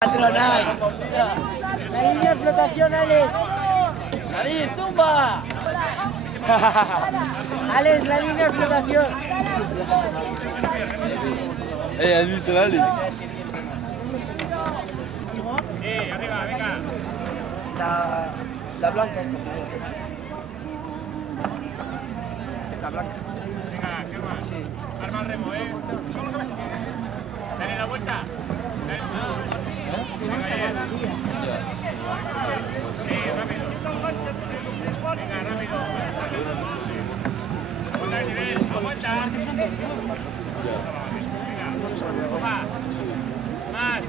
Patronal. La línea de flotación, Alex. Alex, tumba. Alex, la línea de flotación. ¿Has visto a Alex? Arriba, venga. La blanca esta primero. Esta blanca. Venga, ¿qué más? Sí. Arma el remo, Dale la vuelta. Venga, sí, rápido. Venga, rápido. Aguanta el nivel, aguanta. Venga, coja. Más.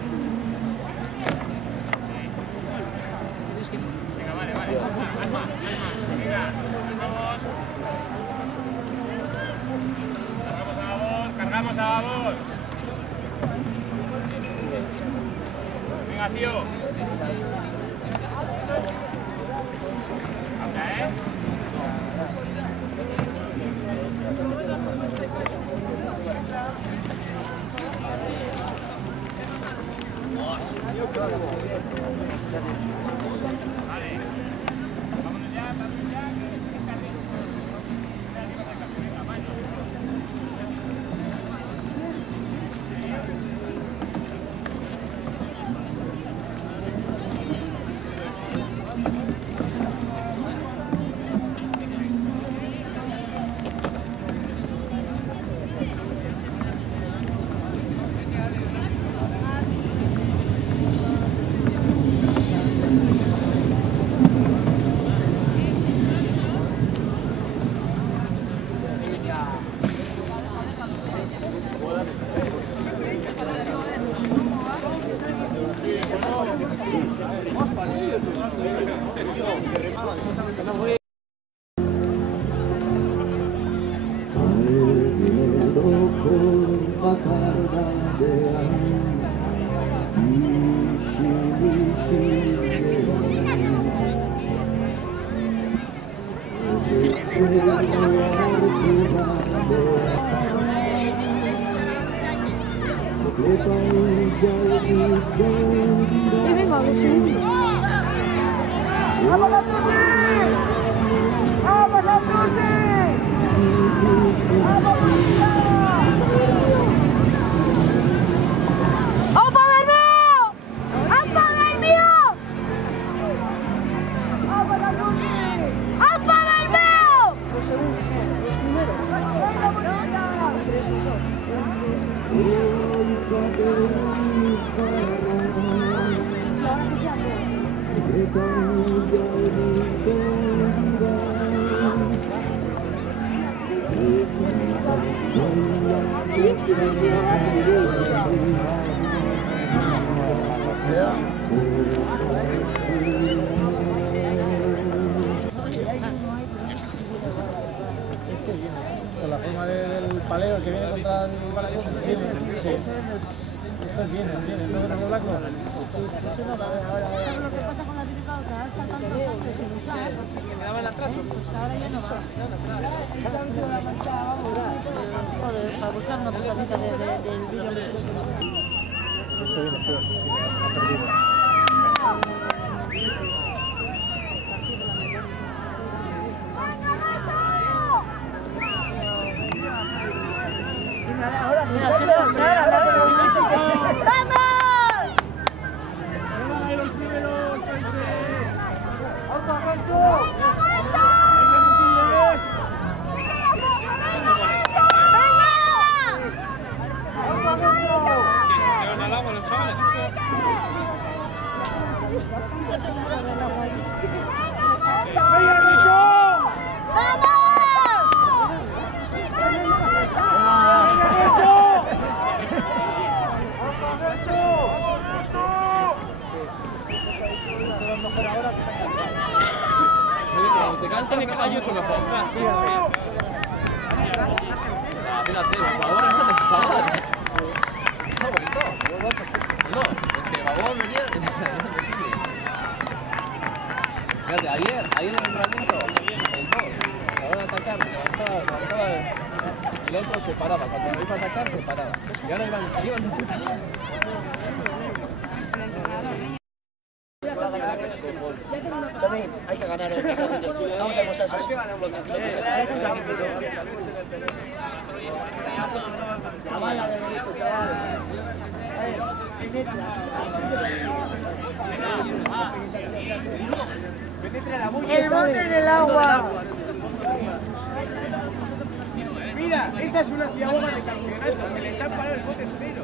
Venga, vale. Alma. Venga, vamos. Cargamos a babor. Venga, tío. Habla, Vale. Vámonos ya, Con la forma del paleo que viene contra el Balaguer, viene. Sí. Esto viene, ¿no ven los blancos? Lo que pasa con la típica otra, está tanto que se usa, porque me daba el atraso. Pues ahora ya no va. Joder, para buscar una cosita del vídeo. Esto viene peor. Ha perdido. Te cansan y que hay mucho mejor. Fíjate, por favor, está bonito. No, es que Babor venía de Chile. Fíjate, ayer en el entrenamiento, el 2, a la hora de atacar, levantaba el otro se paraba. Cuando lo iba a atacar, se paraba. Y ahora iban de puta. También hay que ganar hoy. Vamos a demostrar eso. Lo que se puede contra mi equipo. La bala de Benito, chaval. El bote en el agua. Mira, esa es una ciaboga de campeonato, que les han parado el bote entero.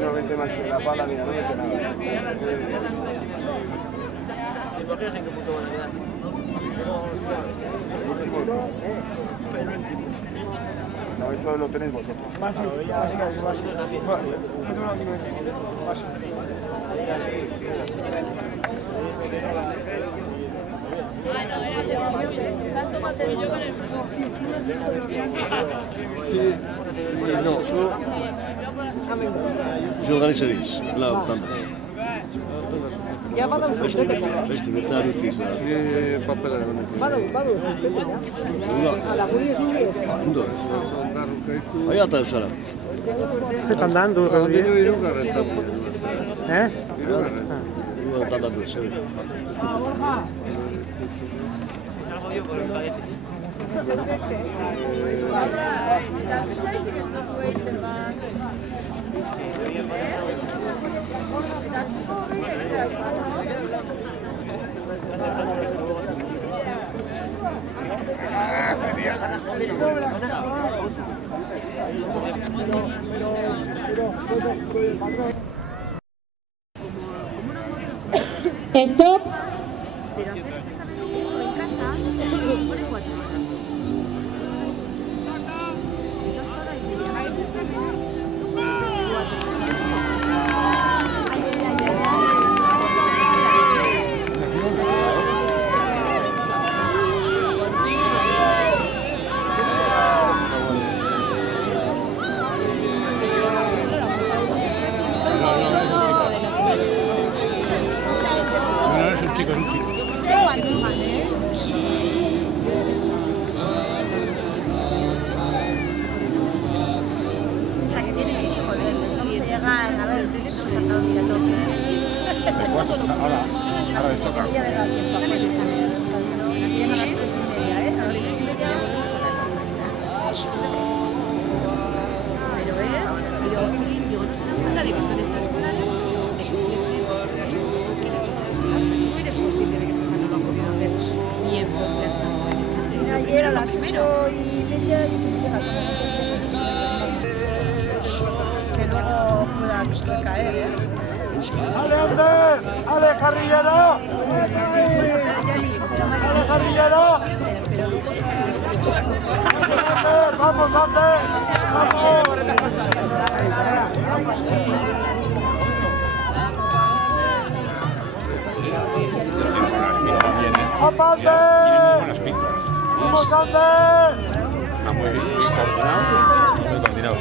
No vende más que la pala, mira, no vende nada. No, eso lo tenéis vosotros. Jo organitzadís, blau, també. Ja va d'un sustete, Beste, bete arutiz da. va d'un sustete, ja. A la Guri és un és. Ondo. Aia eta eusara. Están dando, Rodríguez. ¿Eh? Igo da datu ez, ebe. Stop. Ayer a las 8:30 y se llega que luego pueda caer, ¿eh? ¡Ale, Ander! ¡Ale, Carrillero! ¡Ale, Carrillero! ¡Vamos, Ander! ¡Vamos! ¡Aparte! ¡Vamos, Ander! Muy coordinado, muy coordinado.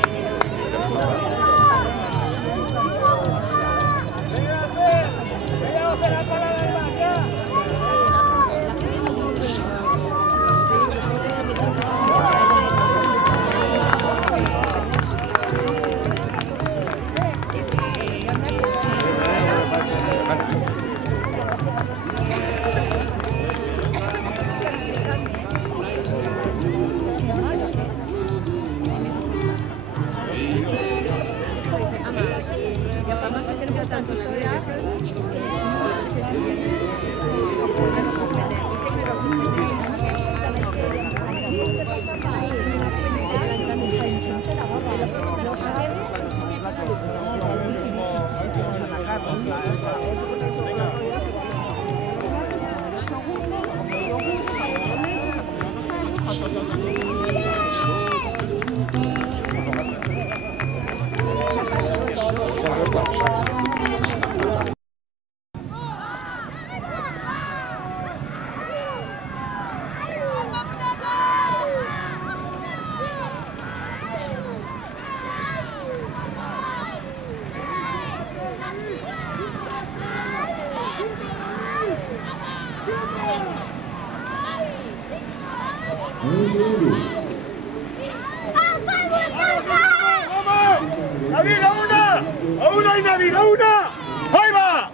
¡David, a una! ¡A una y David, a una! ¡Ahí va!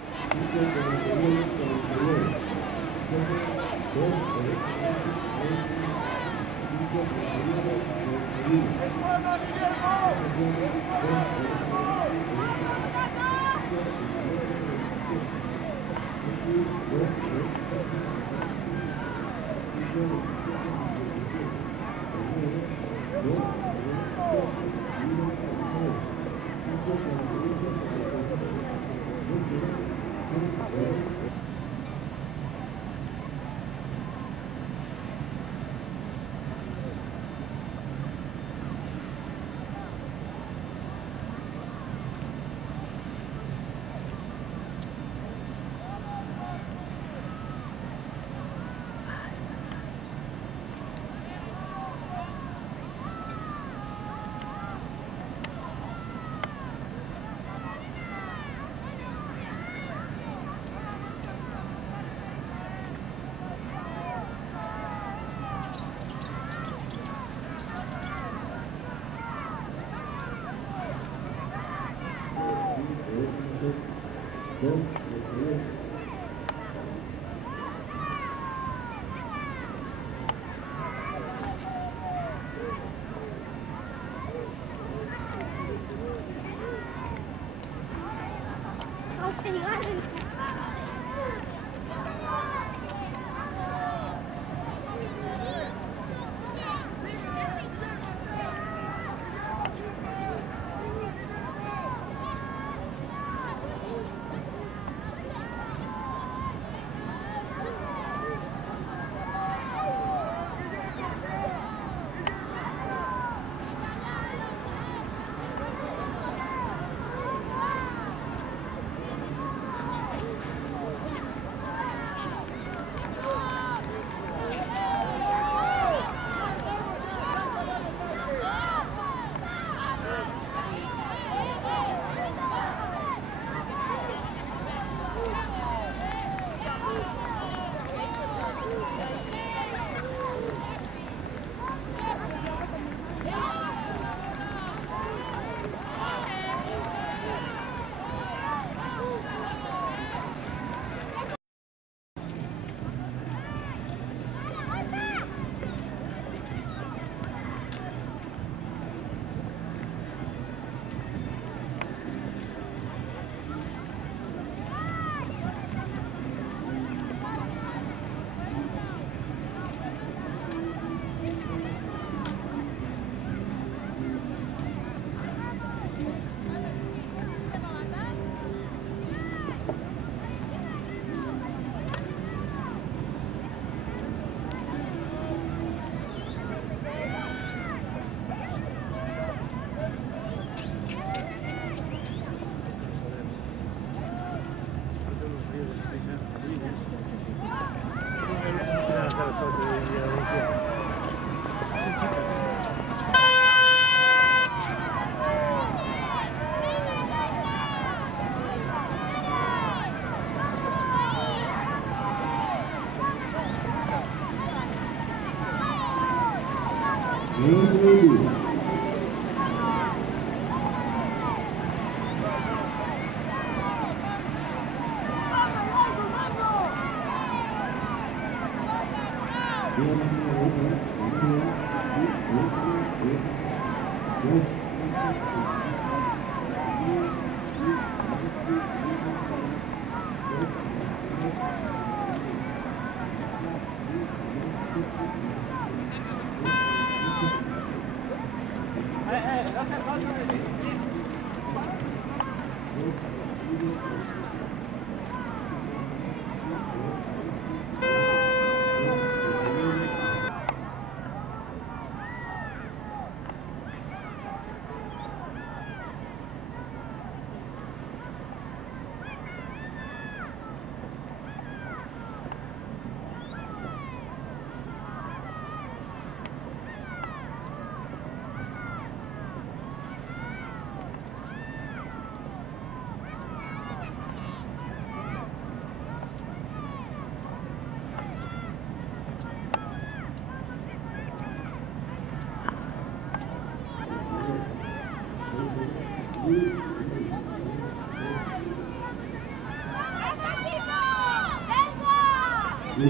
¡Llame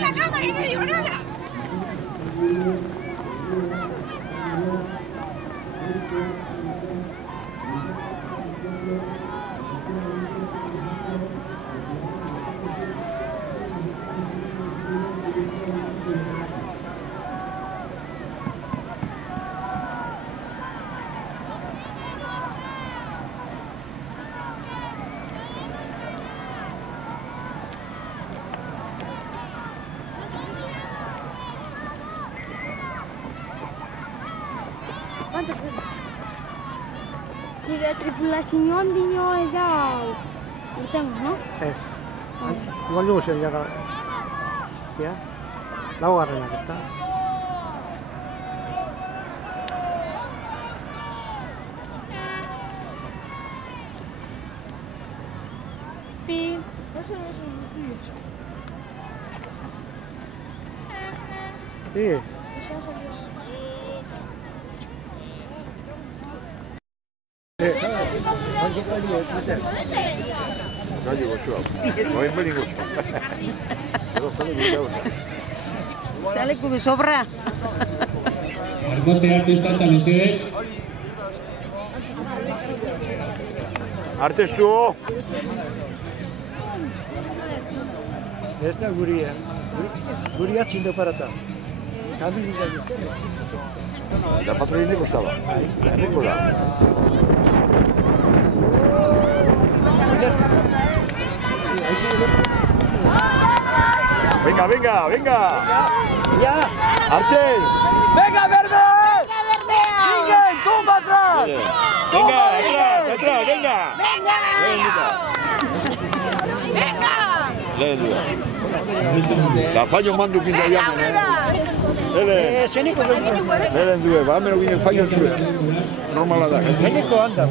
la cámara y no digo nada! Nire tripulazioan dino eta urten, no? Ez. Igual dugu zen jara. Ja? Laugarrenak, ez da? Pi. Sí. Gallo gozoa. Oin beri gozoa. Zaleku du sobra. Markote hartu izatza, mesedez. Artestu! Ez da guria. Guria txindo parata. La patrulina ne costava? Nicola. Venga, venga, venga. Ya. Artel. ¡Venga, verde! ¡Venga, Verdea! ¡Sigue! ¡Tumba atrás! Venga, atrás, atrás, venga. ¡Venga! Venga. La fallo mando quien da llame. Zeniko dugu. Lehen due, ba, mero ginen fallo zue. Normala da. Zeniko handa.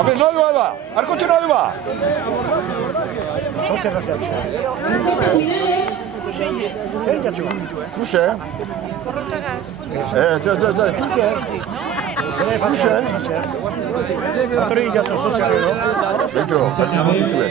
Abe, no doa ba? Arkotxe no doa? Jose Rafael. Zer jatxua? Kuxe? Korrontagaz. Zer. Kuxe? Patroi jatxo sozialero. Dentro, zati ditue.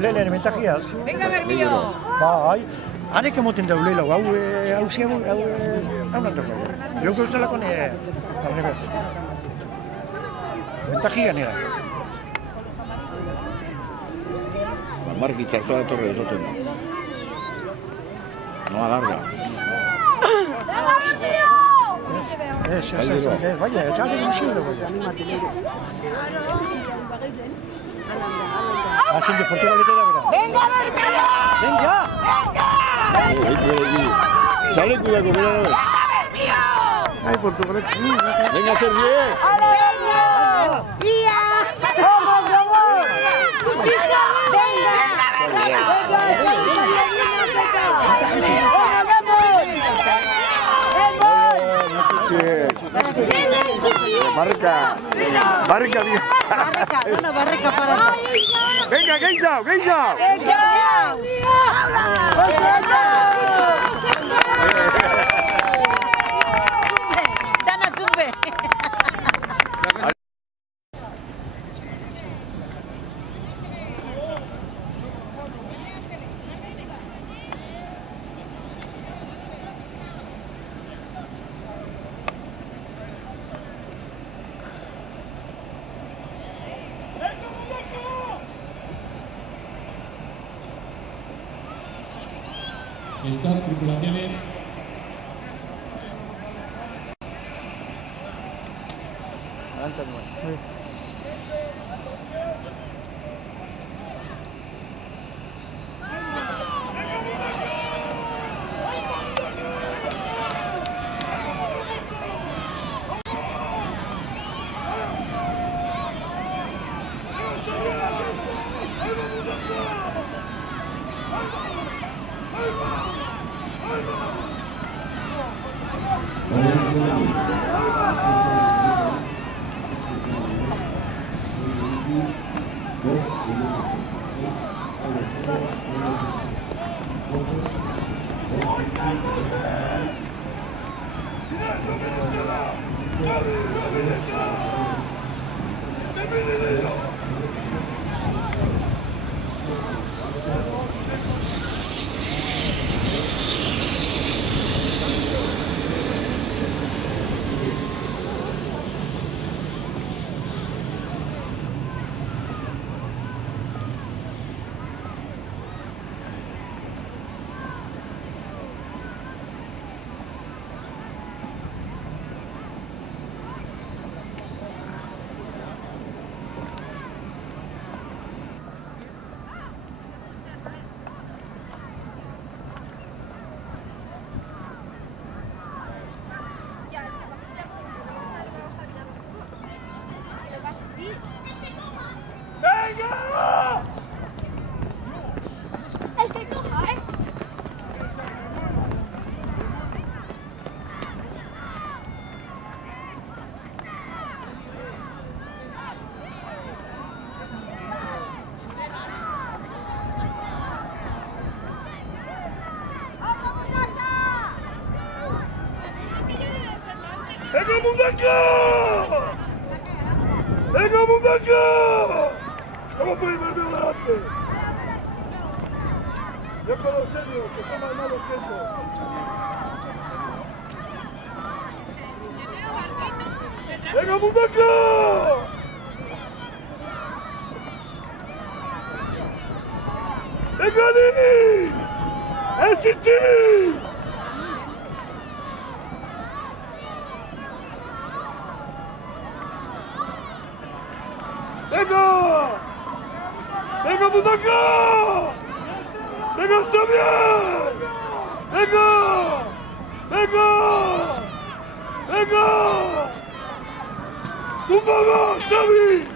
Lehen mentakiaz. ¡Venga, Bermío! Bai, hanek emoten daulela, hau ziagun, hau nantako. Joko zelako arnebez. Mentakia nera. Marki txartoa etorre ezoten. No alarga. Ez, baina, etxarri guzien dugu. Hacen de Portugalete da bera. ¡Venga, Verdea! Venga! ¡Venga! Sale cuidado, cuidado. Ay, Portugalete. Venga, Sergio. ¡Venga! ¡Ia! ¡Vamos, vamos! Barrica. Barrica, bien. Una barrica para... Venga, Geisao, Geisao. Dana tumbe. las tripulaciones. ¡Venga, Mundaka! ¡Venga, Mundaka! ¿Cómo puede verme delante? Yo con los serios, que son más malos que eso. ¡Venga, Mundaka! ¡Venga, Lee! ¡Es Chichi! ¡Venga! ¡Venga, Mundaka! ¡Venga, Xavier! ¡Venga! ¡Venga! ¡Venga! ¡Tumba, Xavi!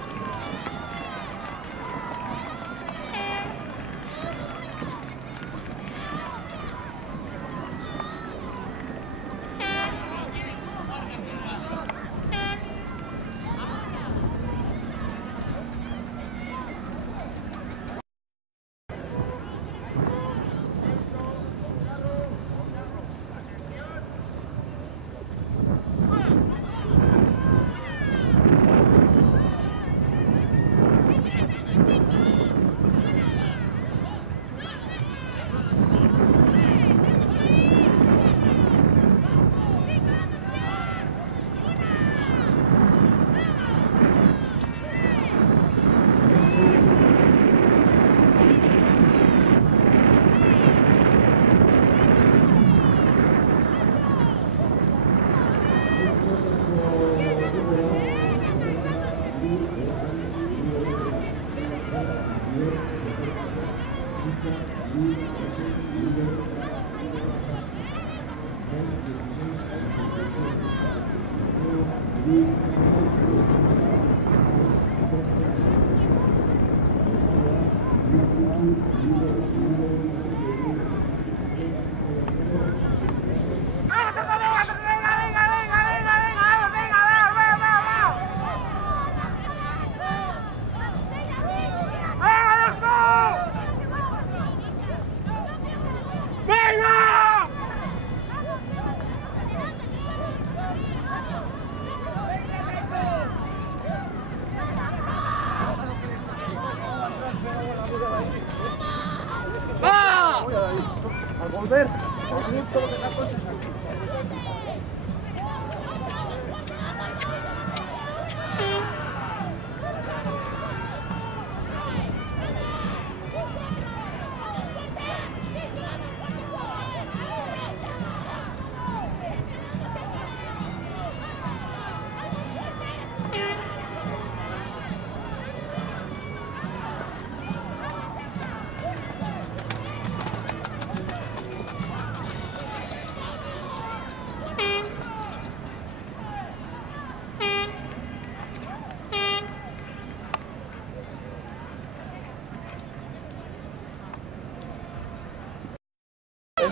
Al volver, todo lo que está puesto es aquí.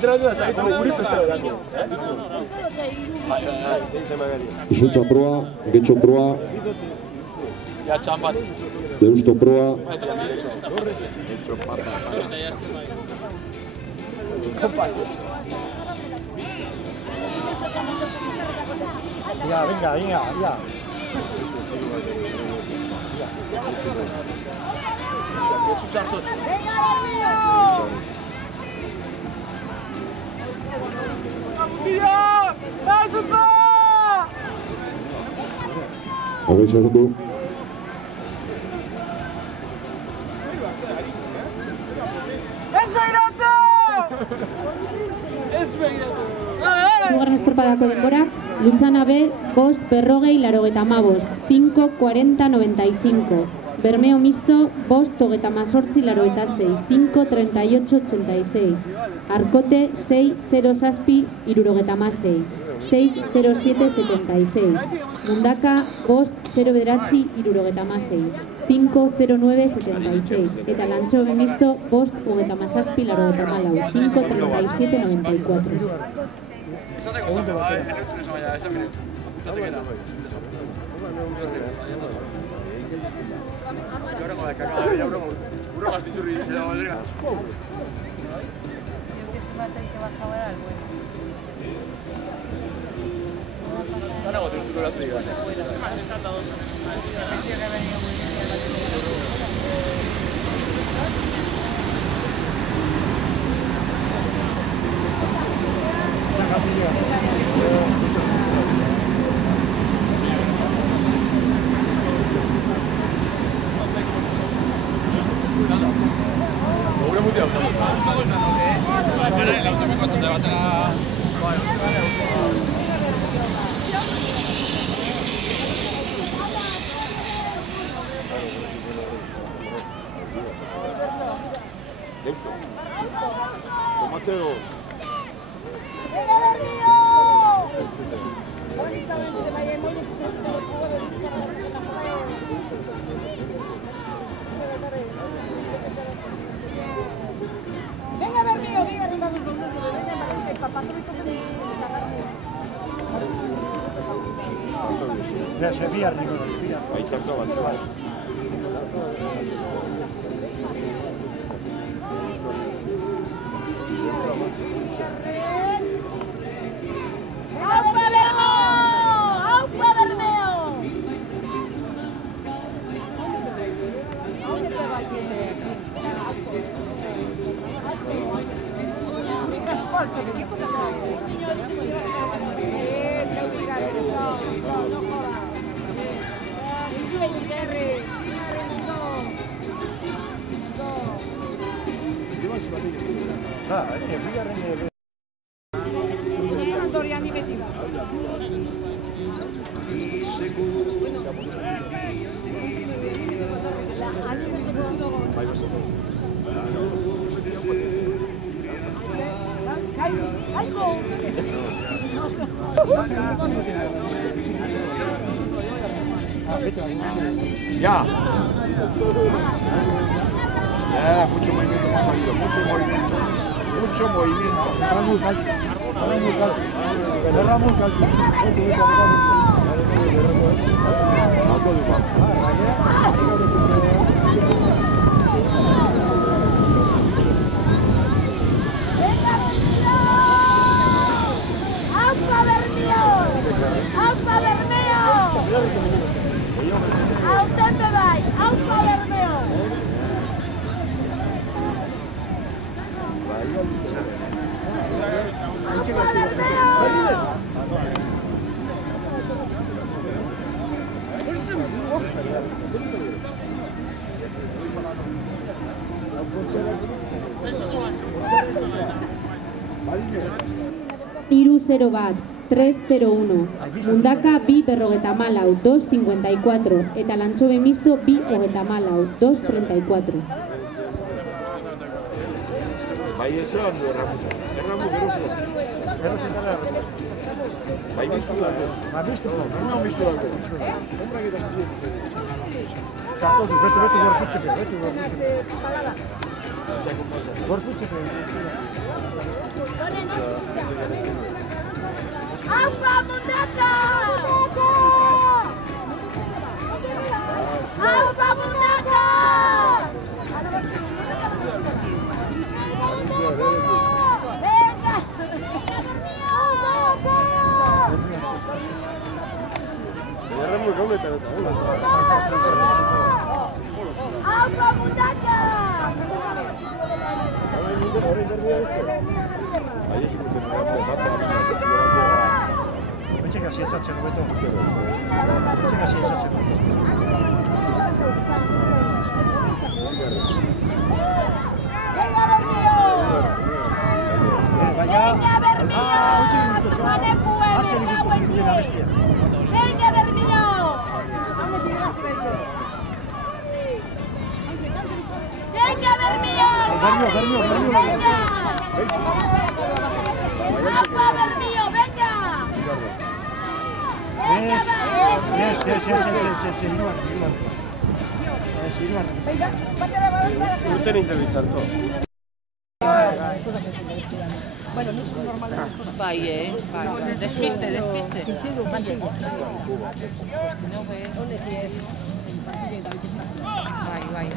entratu da zaitu guri festara dago. Izuntza proa, getxo proa, Ya txampat. deusto proa, Ya, venga, venga, ya. hogei segundu. Hirugarren estropadako denborak, Lutzana B, 5:85, 5:40-95. Bermeo Mixto, 5:18-86, 5:38-86. Arkote, 6:07, 76, 6:07-76. Mundaka, 5:09, 76, 5:09-76. Eta Lantxobe Mixto, 5:17-94, 5:37-94. Venga, a ver mío, venga, venga, Ya se veía arriba, Ahí se acaba. Ya. Ya, mucho movimiento hemos salido, mucho movimiento. Mucho movimiento. Iru 0 bat, 301. Mundaka bi 54, 254. Eta Lantxobe Mixto bi 54, 234. Bai esan, erramu gerozu. Bai biztu dago. No biztu dago. Bete gorputzepe. Gorputzepe. Agua mundaka! Agua mundaka! Venga! Agua mundaka! Pentsa que hasi esatzen hobeto. Pentsa que hasi esatzen. Venga, Bermillo! ¡Suene fuerte! ¡Venga, Bermillo! ¡Venga, Bermillo! ¡Venga! ¡Agua, Bermillo, venga! Urten interbitzartu. Bai, despiste. Bai.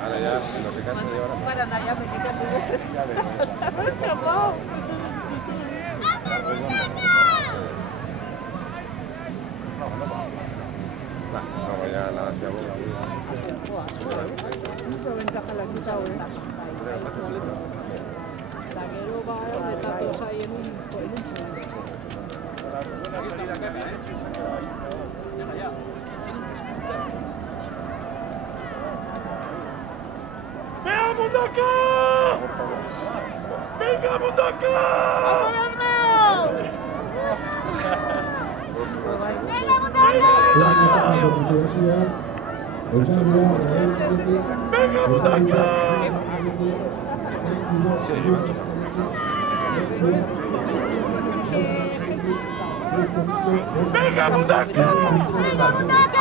Ahora ya, lo que canto de ahora. Para allá me quitan No, ya la hacia bola. Mucho ventaja la escuchado, Taguero va de tatos ahí en un ¡Venga, Mundaka! ¡Venga, Mundaka! ¡Venga, Mundaka!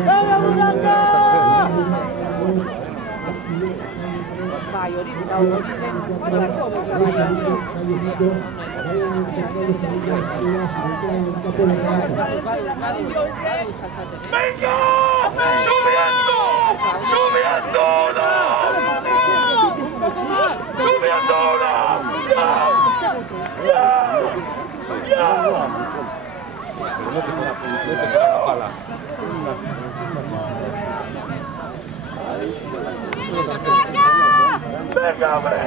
¡Venga, Mundaka! ¡Venga! ¡Subiendo! ¡Subiendo una! ¡Subiendo una! ¡Ya! ¡Venga, hombre!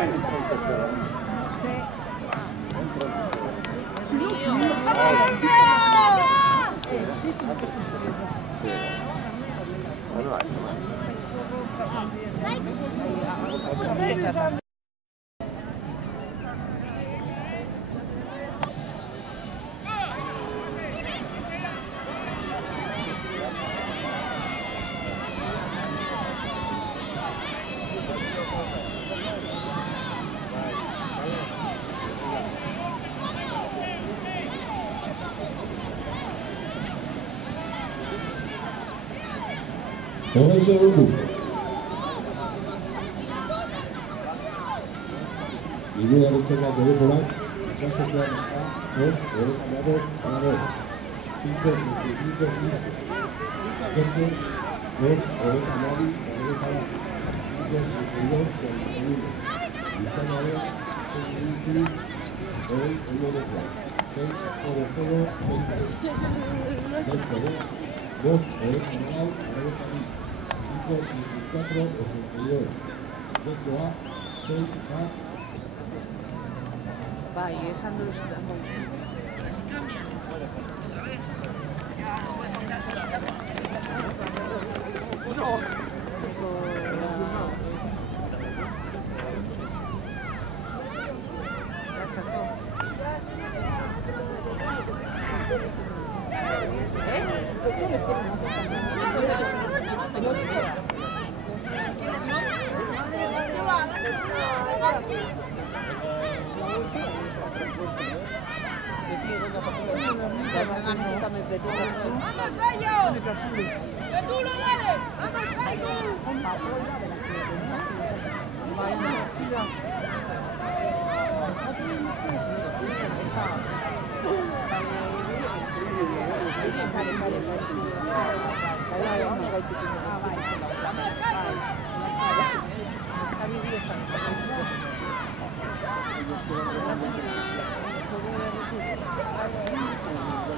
Ibu dari tengah dari bola, sesuatu yang oleh kamera, 5 oleh kamari, oleh kamera, 5 bisa oleh sendiri, oleh Indonesia, 6 oleh Solo, 6 oleh 2 oleh Senegal, oleh kami, 5 82, 6 Bai, esan duz dago.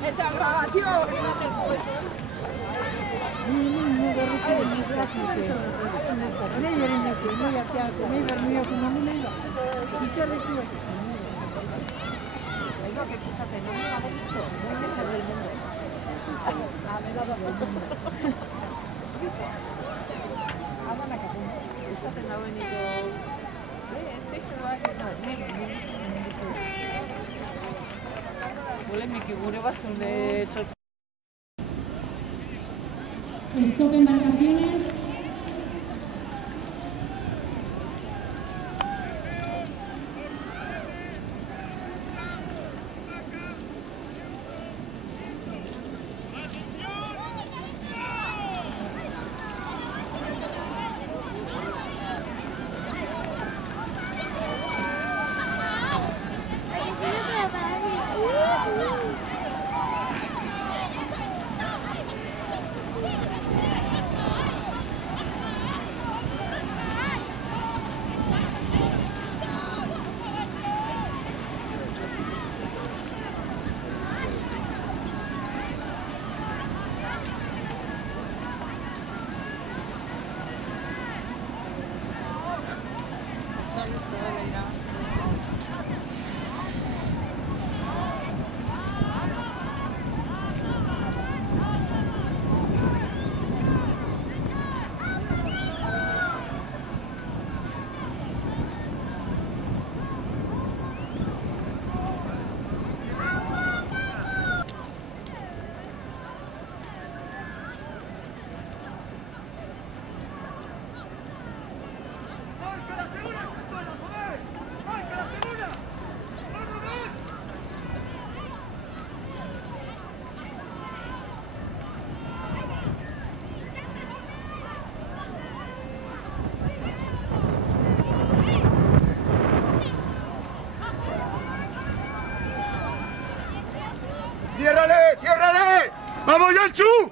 Esa grabación. Esaten dagoeniko polemiki gure bazunde txot. Stop embarcaciones. ¡Ciérrale! ¡Ciérrale! ¡Vamos, Yanchu!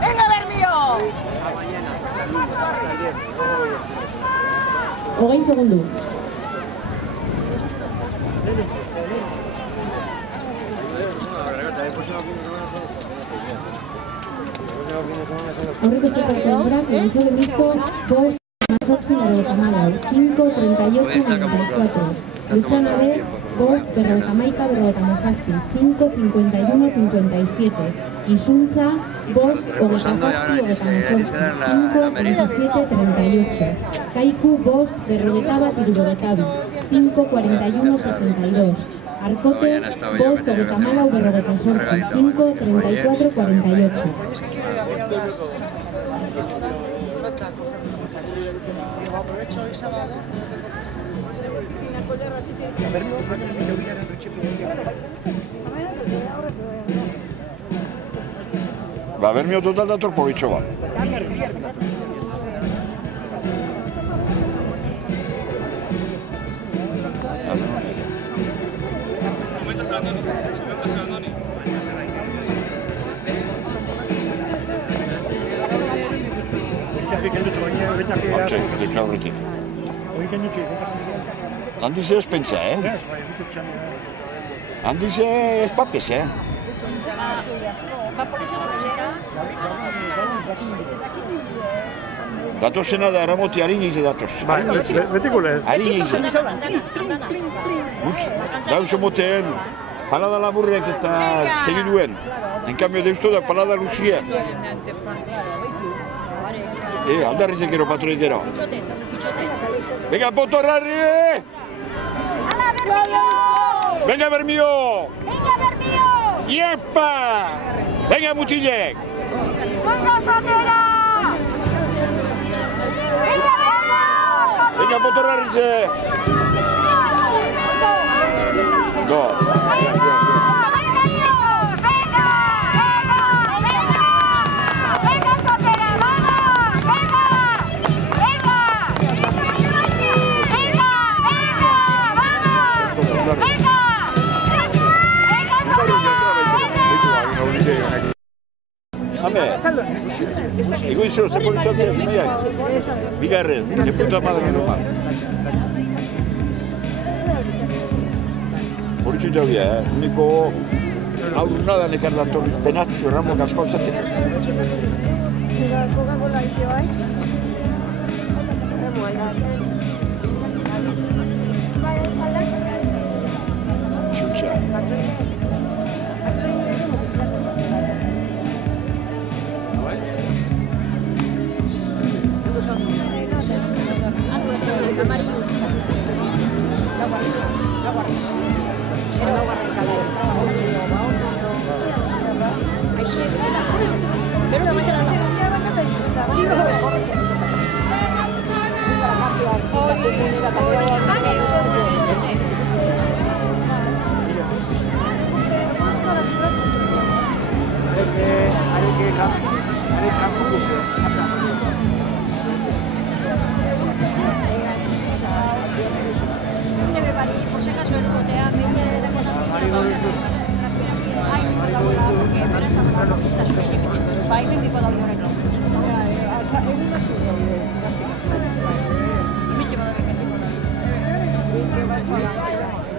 ¡Venga, Bermío! Hogei segundu. Aurrekosteko denborak egitxo berrizko 5:38:94. Lutxanabe 5:51:57. 5:51:57. Izuntza 5:27:38. 5:27:38. Kaiku 5:41:62. 5:41:62. Arcotes 5:34:48. 5:34:48. Aprovecho hoy sábado. Ba, Bermio total dator politxo bat. Handize ez pentsa, Handize ez papez, Datozena da eramoti harineize datoz. Betiko lez. Harineize. Dauzo moteen, palada laburrek eta segiduen. En cambio deusto da palada luzia. Aldarrizek gero patroitero. Venga, Potorrarri! Venga, Bermío! ¡Venga, Bermío! ¡Iepa! Venga, mutilek! ¡Venga, Sotera! ¡Venga, venga! Venga, Potorrarri! Go! Ego izero, ze politxoak nahiak. Bigarren, eputa madaren opa. Politxoak dira, uniko aurnadan ekar dator penatxo erramo gaspaltzatik. Coca-Cola ixe bai? Txutxa.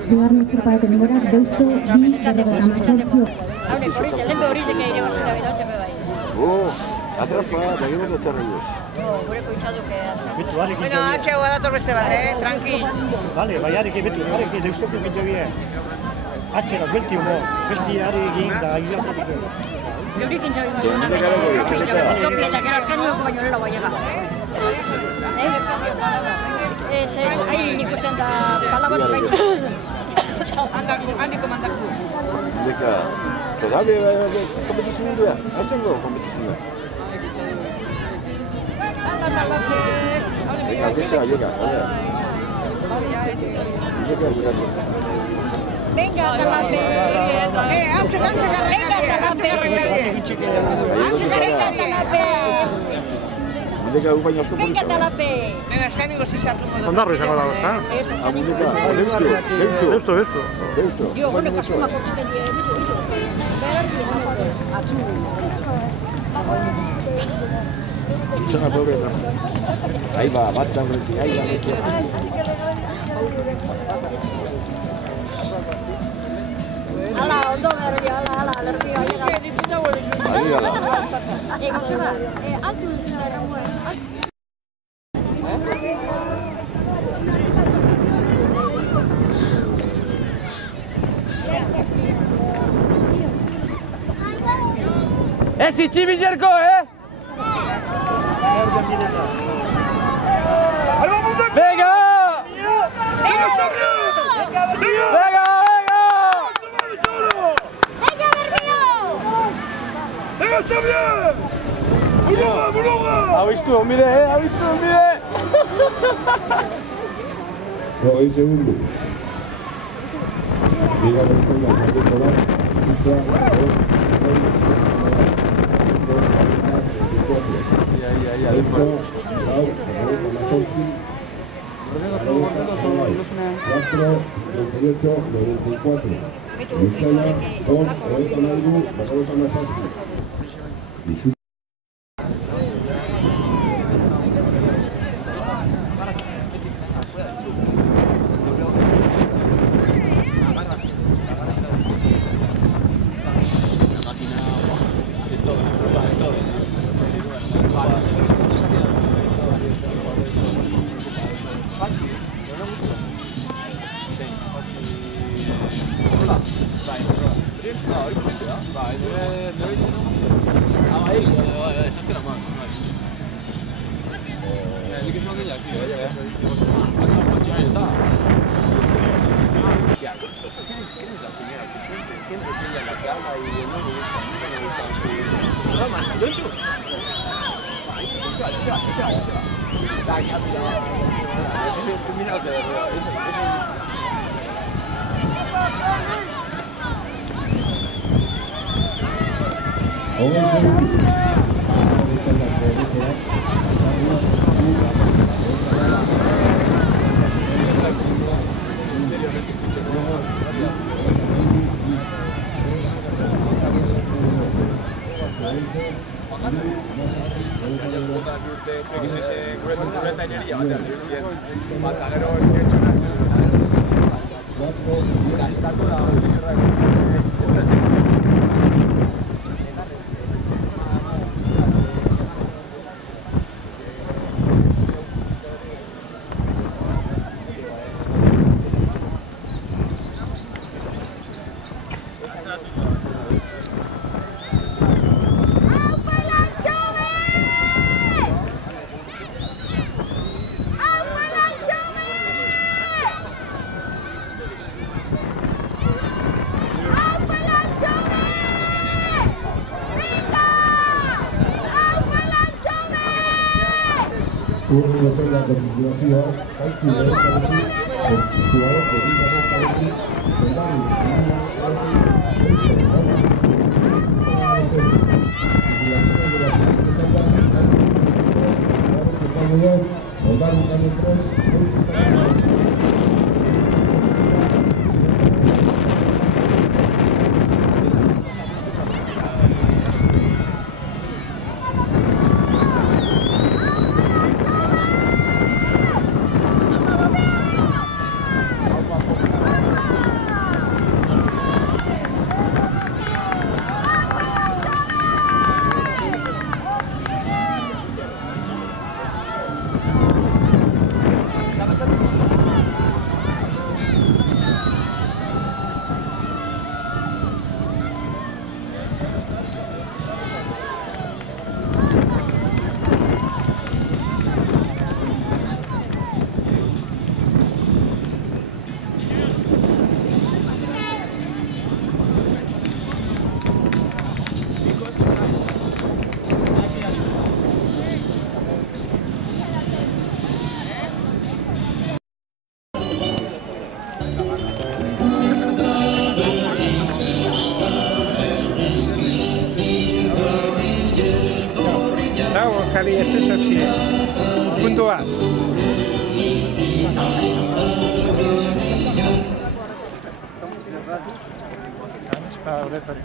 Bigarren zurpako denborak deusto 2:58. Haure, lempe horizek ere basura bera txepe bai. Atrapa, da gero da txarraio. Gure koitxaduk azkar. Bueno, atxe hau dator beste bat, tranqui. Vale, bai harek betu, harek deustoko bitxogie. Atxera, belti homo, besti harek egin da agiatzatiko. Eurik intxabi baina topi eta gero azkainoko baino nela baiega. Ez, hain ikusten da palabatu baino. Handiko mandaku. Deka, todavía competición dua, hacengo competición. Llega. Venga, Talape. Venga, Talape. Venga, eskani guzti sartu modu. Ondarro izango dago, ezta? Deusto. Jo, bueno, kasuma kortuten die. Izan pobre. Ahí va, bat aurretik, ahí va. Hala, ondo berri, hala, lerri gainera. Ahí va. Joseba, altu duzuna erramuen. Ez itxibillerko, Venga! Venga, Venga! ¡Venga, Xavier! ¡Buloga, buloga! Abistu, onbide, abistu, onbide! Hogei segundu. Bigarren zona, jarriko da. Luchana, 2, 99, bajamos a Masassi. Turno de la continuación, hay jugadores Cali ez esortzi, puntua. Espada horretan,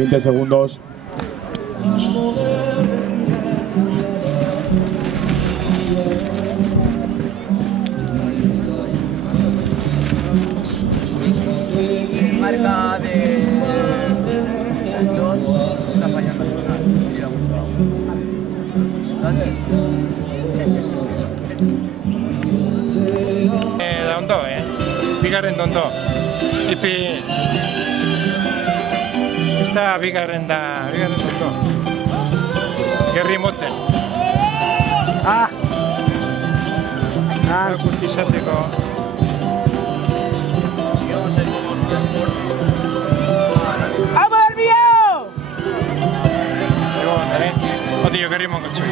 20 segundos. Marca de 2, está fallando el final. Mira, Ondo, bigarren ondo. Ipi... Ez da bigarren ondo. Gerri moten. Kurtizateko. ¡Amor mío! Egon, Odio, gerri mongo txoi.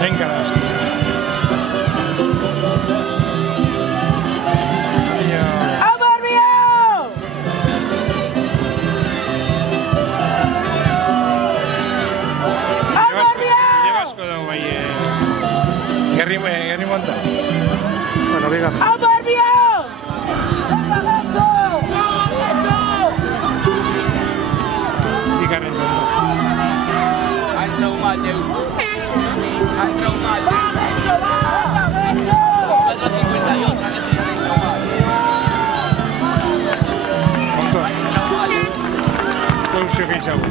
Venga, ¡Amor mío! ¡Amor mío! Llevasko dago bai, gerri monta. Bueno, bigarren. ¡Amor mío! Bigarren ondo. Han traumat, Déu. Han traumat. 4:58 han hecho ya de traumat. Ondo. Deus egin zago.